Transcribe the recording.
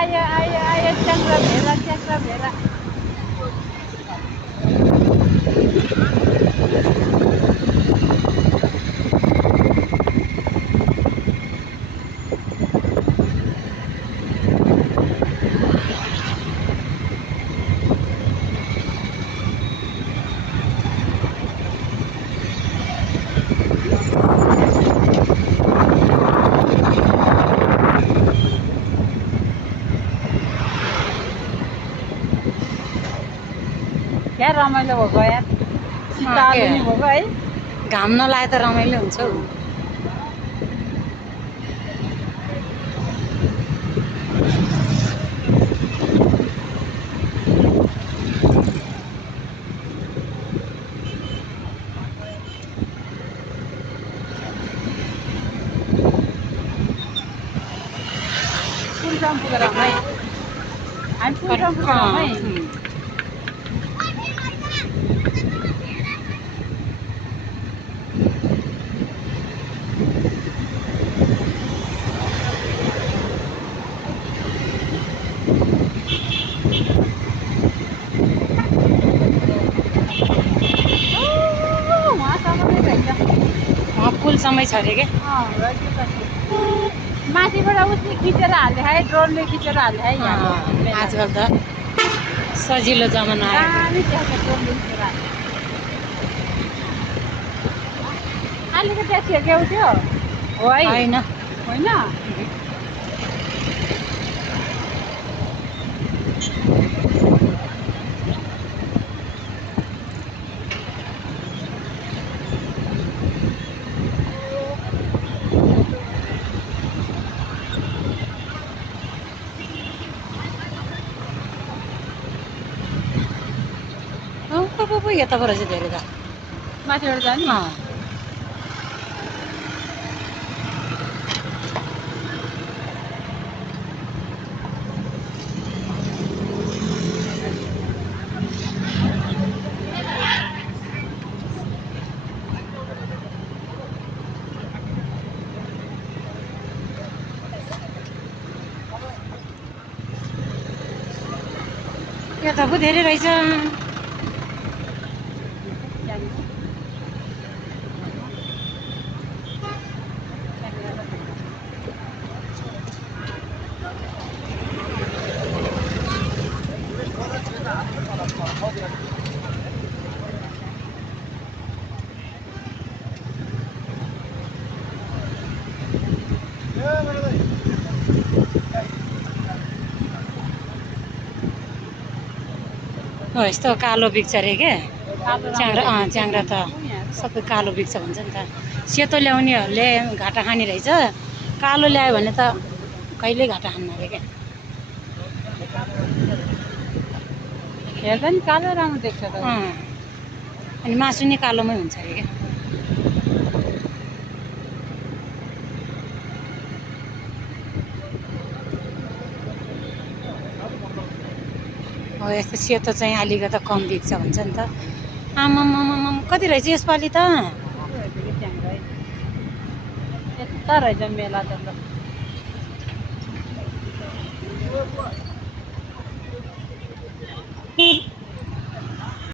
आयो आयो आयो च्याङ्ग्रा भेरा क्या रमाइलो भएको यार शीतल नि भएको है घाम नलाए त रमाइलो हुन्छ हौ पुलसम्म पुगेर है हामी पुलसम्म पुगेर है पुलसम्मै छ अरे क्या माथिबाट उसले खिचेर हाल्ने है ड्रोनले खिचेर हाल्ने है आजकल त सजिलो जमाना आयो अलिकति त्यहाँ छेक्याउ थियो हो है होइन होइन यताबाट चाहिँ धेरै त माथिबाट जाने यता पो धेरै रहेछ हो यस्तो कालो बिग्छ अरे क्या च्याङ्ग्रा त सबै कालो बिग्छ भन्छ नि त सेतो ल्याउनेहरूले घाटा खाने रहेछ कालो ल्यायो भने त कहिले घाटा खान्न अरे क्या हेर्दा नि कालो राम्रो देख्छ त अनि मासु नि कालोमै हुन्छ अरे क्या हो यस्तो सेतो चाहिँ अलिकति कम बिग्छ भन्छ नि त आमामामाम कति रहेछ यसपालि त यता रहेछ मेला त